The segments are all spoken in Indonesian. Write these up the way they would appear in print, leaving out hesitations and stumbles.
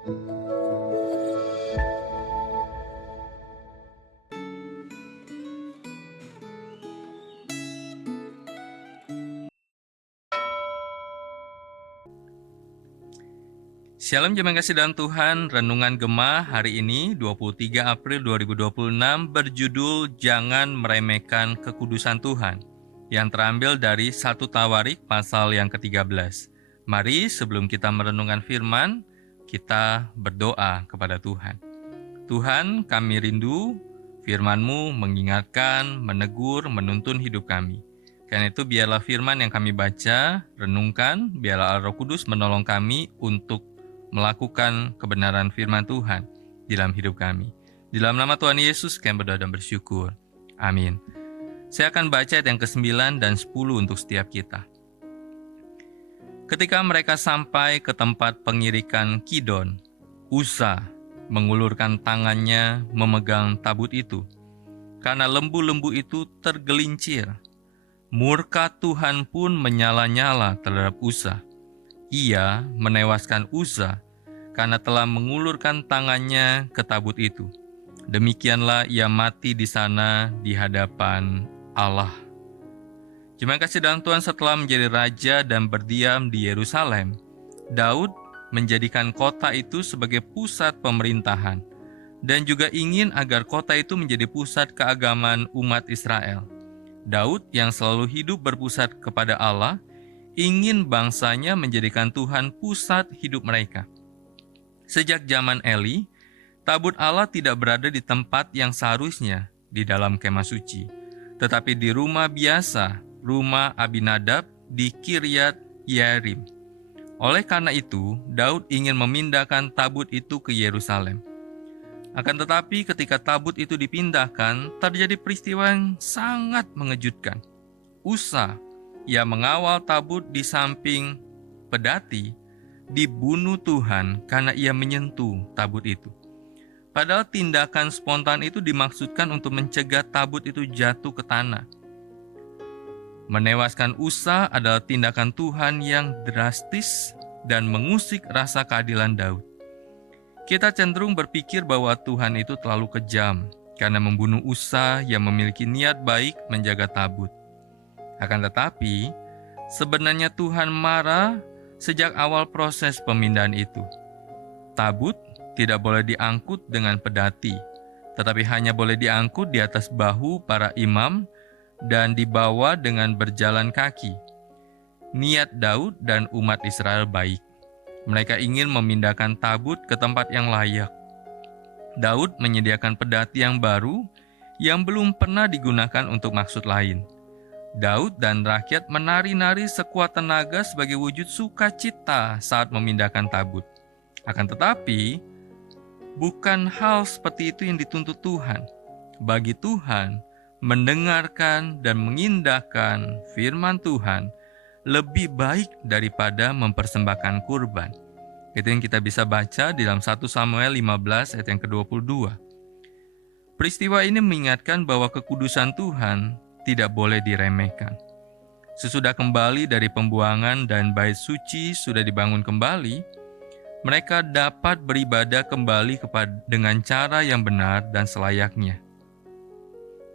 Shalom jemaat kasih dalam Tuhan, renungan Gema hari ini 23 April 2026 berjudul Jangan Meremehkan Kekudusan Tuhan, yang terambil dari 1 Tawarik pasal yang ke-13. Mari sebelum kita merenungkan firman, kita berdoa kepada Tuhan. Tuhan, kami rindu firman-Mu mengingatkan, menegur, menuntun hidup kami. Karena itu biarlah firman yang kami baca, renungkan, biarlah Roh Kudus menolong kami untuk melakukan kebenaran firman Tuhan di dalam hidup kami. Di dalam nama Tuhan Yesus kami berdoa dan bersyukur. Amin. Saya akan baca ayat yang ke-9 dan 10 untuk setiap kita. Ketika mereka sampai ke tempat pengirikan Kidon, Uza mengulurkan tangannya memegang tabut itu. Karena lembu-lembu itu tergelincir, murka Tuhan pun menyala-nyala terhadap Uza. Ia menewaskan Uza karena telah mengulurkan tangannya ke tabut itu. Demikianlah ia mati di sana di hadapan Allah. Jemaat kasih dalam Tuhan, setelah menjadi raja dan berdiam di Yerusalem, Daud menjadikan kota itu sebagai pusat pemerintahan dan juga ingin agar kota itu menjadi pusat keagamaan umat Israel. Daud yang selalu hidup berpusat kepada Allah ingin bangsanya menjadikan Tuhan pusat hidup mereka. Sejak zaman Eli, tabut Allah tidak berada di tempat yang seharusnya di dalam kemah suci, tetapi di rumah biasa, rumah Abinadab di Kiryat Yearim. Oleh karena itu, Daud ingin memindahkan tabut itu ke Yerusalem. Akan tetapi ketika tabut itu dipindahkan, terjadi peristiwa yang sangat mengejutkan. Uza yang mengawal tabut di samping pedati dibunuh Tuhan karena ia menyentuh tabut itu. Padahal tindakan spontan itu dimaksudkan untuk mencegah tabut itu jatuh ke tanah. Menewaskan Uza adalah tindakan Tuhan yang drastis dan mengusik rasa keadilan Daud. Kita cenderung berpikir bahwa Tuhan itu terlalu kejam karena membunuh Uza yang memiliki niat baik menjaga tabut. Akan tetapi, sebenarnya Tuhan marah sejak awal proses pemindahan itu. Tabut tidak boleh diangkut dengan pedati, tetapi hanya boleh diangkut di atas bahu para imam dan dibawa dengan berjalan kaki. Niat Daud dan umat Israel baik. Mereka ingin memindahkan tabut ke tempat yang layak. Daud menyediakan pedati yang baru yang belum pernah digunakan untuk maksud lain. Daud dan rakyat menari-nari sekuat tenaga sebagai wujud sukacita saat memindahkan tabut. Akan tetapi, bukan hal seperti itu yang dituntut Tuhan. Bagi Tuhan, mendengarkan dan mengindahkan firman Tuhan lebih baik daripada mempersembahkan kurban. Itu yang kita bisa baca di dalam 1 Samuel 15 ayat yang ke-22. Peristiwa ini mengingatkan bahwa kekudusan Tuhan tidak boleh diremehkan. Sesudah kembali dari pembuangan dan bait suci sudah dibangun kembali, mereka dapat beribadah kembali dengan cara yang benar dan selayaknya.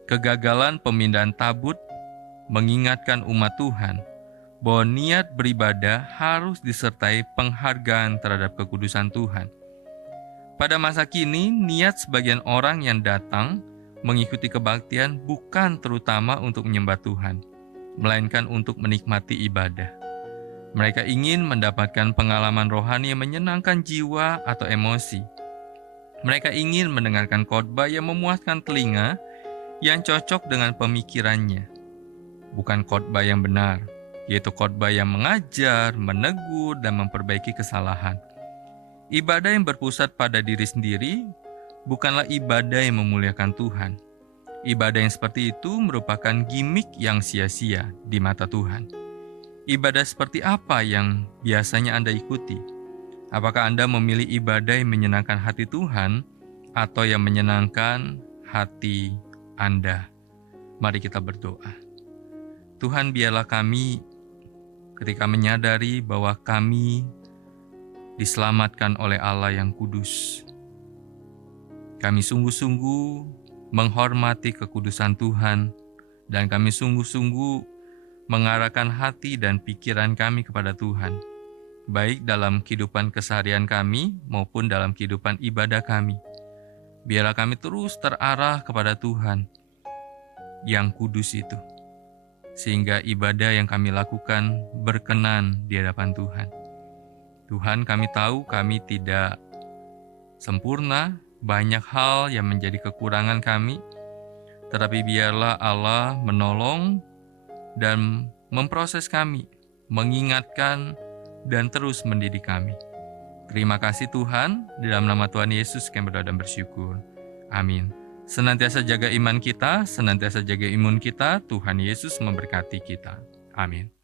Kegagalan pemindahan tabut mengingatkan umat Tuhan bahwa niat beribadah harus disertai penghargaan terhadap kekudusan Tuhan. Pada masa kini, niat sebagian orang yang datang mengikuti kebaktian bukan terutama untuk menyembah Tuhan, melainkan untuk menikmati ibadah. Mereka ingin mendapatkan pengalaman rohani yang menyenangkan jiwa atau emosi. Mereka ingin mendengarkan khotbah yang memuaskan telinga, yang cocok dengan pemikirannya. Bukan khotbah yang benar, yaitu khotbah yang mengajar, menegur, dan memperbaiki kesalahan. Ibadah yang berpusat pada diri sendiri bukanlah ibadah yang memuliakan Tuhan. Ibadah yang seperti itu merupakan gimik yang sia-sia di mata Tuhan. Ibadah seperti apa yang biasanya Anda ikuti? Apakah Anda memilih ibadah yang menyenangkan hati Tuhan atau yang menyenangkan hati Anda? Mari kita berdoa. Tuhan, biarlah kami ketika menyadari bahwa kami diselamatkan oleh Allah yang kudus. Kami sungguh-sungguh menghormati kekudusan Tuhan, dan kami sungguh-sungguh mengarahkan hati dan pikiran kami kepada Tuhan, baik dalam kehidupan keseharian kami maupun dalam kehidupan ibadah kami. Biarlah kami terus terarah kepada Tuhan yang kudus itu, sehingga ibadah yang kami lakukan berkenan di hadapan Tuhan. Tuhan, kami tahu kami tidak sempurna, banyak hal yang menjadi kekurangan kami, tetapi biarlah Allah menolong dan memproses kami, mengingatkan, dan terus mendidik kami. Terima kasih Tuhan, di dalam nama Tuhan Yesus kami berdoa dan bersyukur. Amin. Senantiasa jaga iman kita, senantiasa jaga imun kita, Tuhan Yesus memberkati kita. Amin.